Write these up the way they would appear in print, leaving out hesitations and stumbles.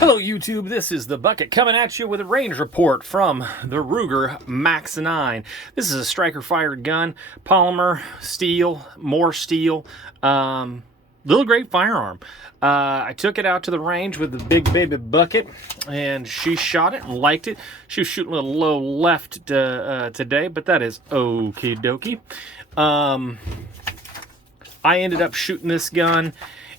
Hello YouTube, this is the Bucket coming at you with a range report from the Ruger Max 9. This is a striker fired gun, polymer, steel, more steel, little great firearm. I took it out to the range with the big baby Bucket and she shot it and liked it. She was shooting a little low left today, but that is okie dokie. I ended up shooting this gun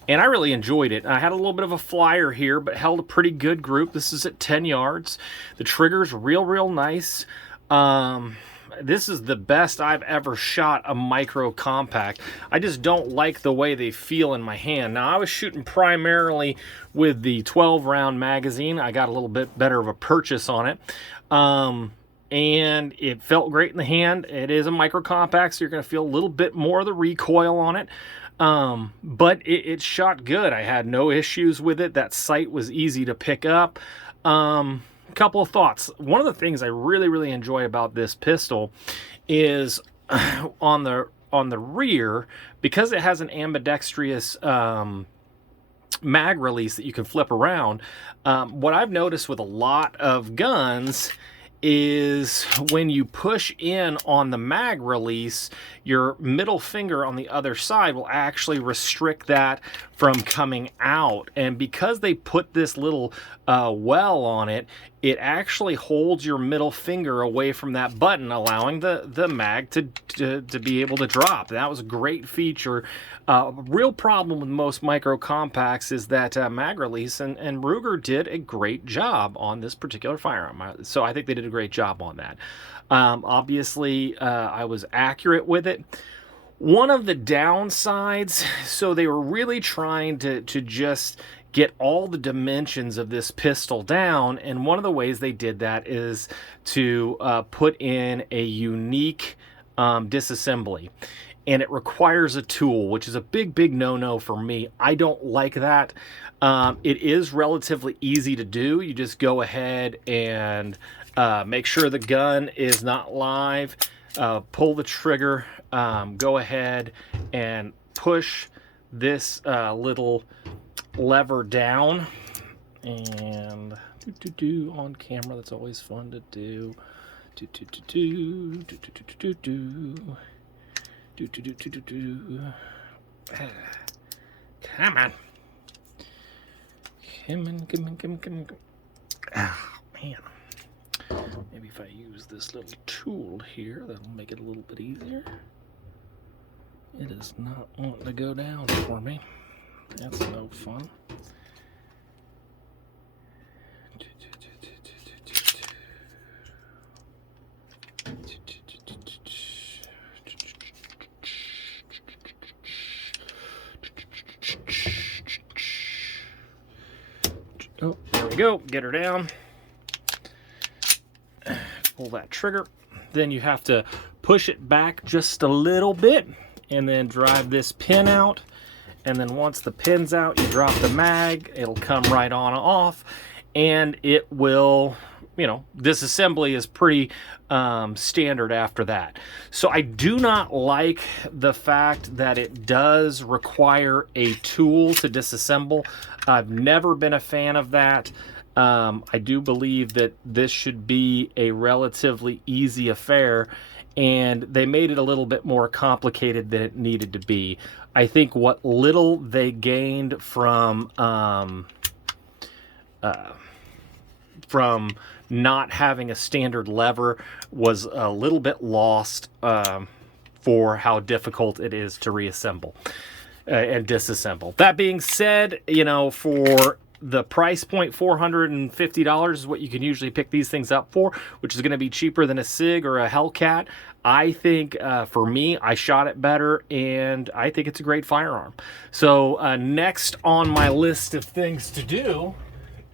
and I really enjoyed it. I had a little bit of a flyer here, but held a pretty good group. This is at 10 yards. The trigger's real nice. This is the best I've ever shot a micro compact. I just don't like the way they feel in my hand. Now, I was shooting primarily with the 12 round magazine. I got a little bit better of a purchase on it. And it felt great in the hand. It is a micro compact, so you're going to feel a little bit more of the recoil on it. But it shot good. I had no issues with it. That sight was easy to pick up. Couple of thoughts. One of the things I really enjoy about this pistol is on the rear, because it has an ambidextrous mag release that you can flip around. What I've noticed with a lot of guns is when you push in on the mag release, your middle finger on the other side will actually restrict that from coming out. And because they put this little well on it, it actually holds your middle finger away from that button, allowing the mag to be able to drop. That was a great feature. Real problem with most micro compacts is that mag release, and Ruger did a great job on this particular firearm. So I think they did a great job on that. Obviously, I was accurate with it. One of the downsides, so they were really trying to just get all the dimensions of this pistol down, and one of the ways they did that is to put in a unique disassembly. And it requires a tool, which is a big no-no for me. I don't like that. It is relatively easy to do. You just go ahead and make sure the gun is not live, pull the trigger, go ahead and push this little lever down, and on camera, that's always fun to do. Come on. Come on. Oh, man. Maybe if I use this little tool here, that'll make it a little bit easier. It is not wanting to go down for me. That's no fun. Oh, there we go. Get her down. Pull that trigger. Then you have to push it back just a little bit and then drive this pin out. And then once the pin's out, you drop the mag. It'll come right on off, and it will, disassembly is pretty standard after that. So I do not like the fact that it does require a tool to disassemble. I've never been a fan of that. I do believe that this should be a relatively easy affair, and they made it a little bit more complicated than it needed to be. I think what little they gained from not having a standard lever was a little bit lost for how difficult it is to reassemble and disassemble. That being said, for the price point, $450 is what you can usually pick these things up for, which is going to be cheaper than a SIG or a Hellcat. I think for me, I shot it better, and I think it's a great firearm. So next on my list of things to do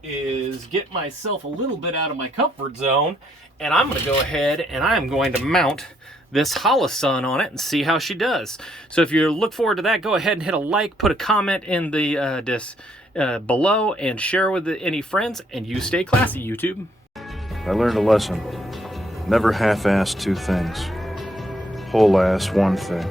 is get myself a little bit out of my comfort zone, and I'm going to go ahead and I'm going to mount this Holosun on it and see how she does. So if you look forward to that, go ahead and hit a like, put a comment in the below, and share with any friends, and you stay classy, YouTube. I learned a lesson. Never half-ass two things. Whole-ass one thing.